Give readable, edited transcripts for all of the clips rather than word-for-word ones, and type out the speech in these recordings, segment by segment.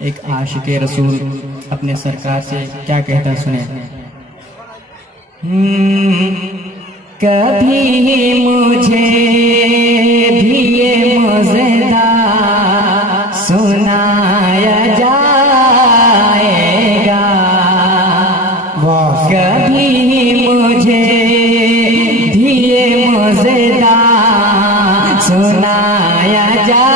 एक आशिक़े रसूल अपने सरकार से क्या कहता सुने। कभी मुझे भी ये मज़ेदार सुनाया जाएगा, कभी मुझे भी ये मज़ेदार सुनाया जाएगा,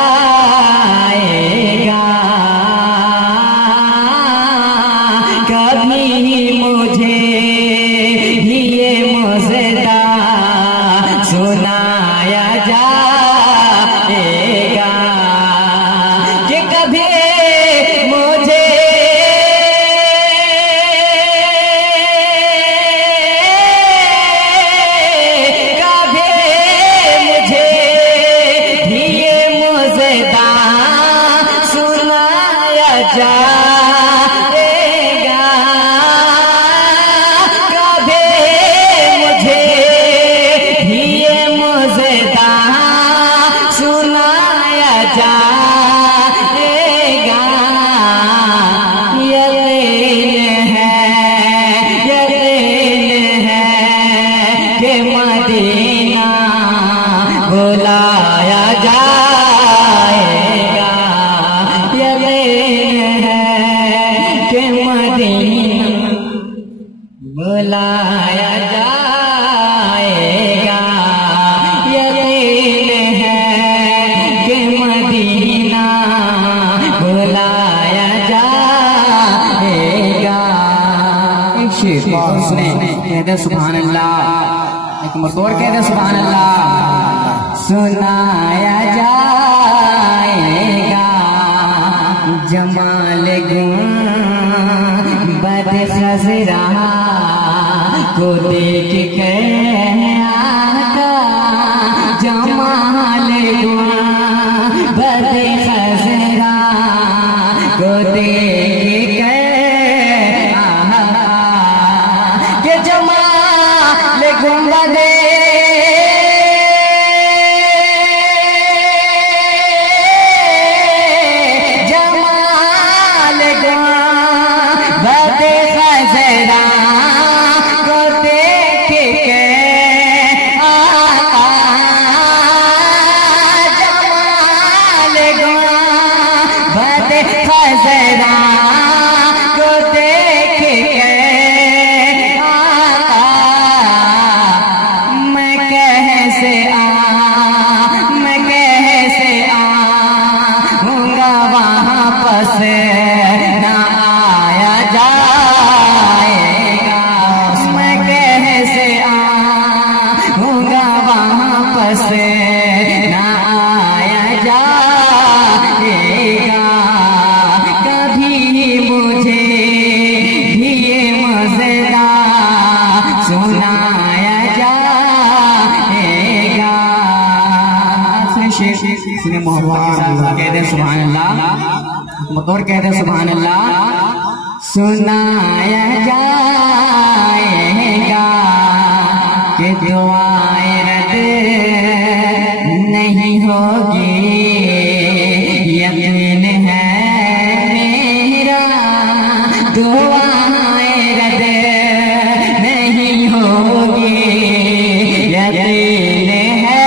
कभी मुझे भी ये मज़ेदार सुनाया जाएगा, कि कभी मुझे भी ये मज़ेदार सुनाया जाएगा, कभी मुझे भी ये मज़ेदार सुनाया जाएगा। यकीन है कि मदीना बुलाया जाएगा, यकीन है कि मदीना बुलाया जाएगा, यकीन है कि मदीना बुलाया जाएगा। एक शेर सुने, कहते सुभान अल्लाह, एक मरतबा कहते सुभान अल्लाह। सुनाया जाएगा जमाल गुंबद खज़रा को देख कर आका, जमाल गुंबद खज़रा को देख कर आका, के जमाल गुंबद कहते सुभान अल्लाह, मतौर कहते सुभान अल्लाह। सुनाया जाएगा कि दुआएं रद्द नहीं होगी, यकीन है मेरा दुआएं रद्द नहीं होगी, यकीन है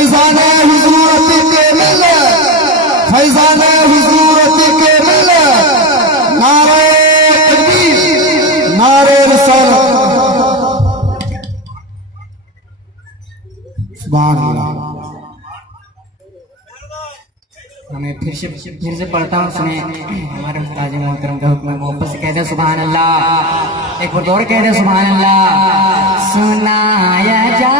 फैजान हुजूर के मिल, फैजान हुजूर के मिल, नारे तकबीर, नारे रिसालत, सुभान अल्लाह। हमें फिर से पढ़ता हूँ, सुने हमारे उस्ताद मोहतरम का हुक्म, मोहब्बत से कहते सुभान अल्लाह, एक बार और कहते सुभान अल्लाह। सुनाया जा